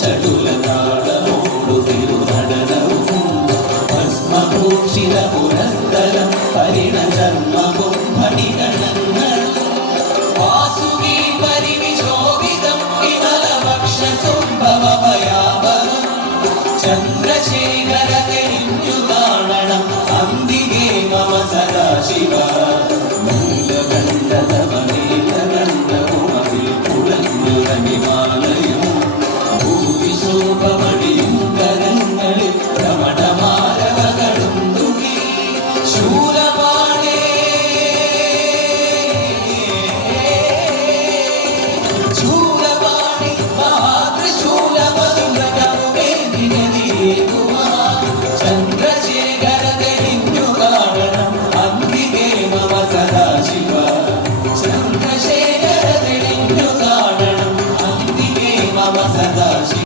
ചടുല താളമോടു തിരുനടനവും ഭസ്മഭൂഷിത പുരസ്ഥലം പരിണചർമ്മവും ഫണിഗണങ്ങൾ വാസുകി പരിവിശോഭിതം വിമലഭക്ഷസുംഭവഭയാവഹം ചന്ദ്രശേഖര തെളിഞ്ഞു കാണണം അന്തികേ മമ സദാശിവ നീലകണ്ഠതവനീലകണ്ഠവുമതിൽ പുളഞ്ഞുറങ്ങിമാലയും ഭൂവിശോഭമ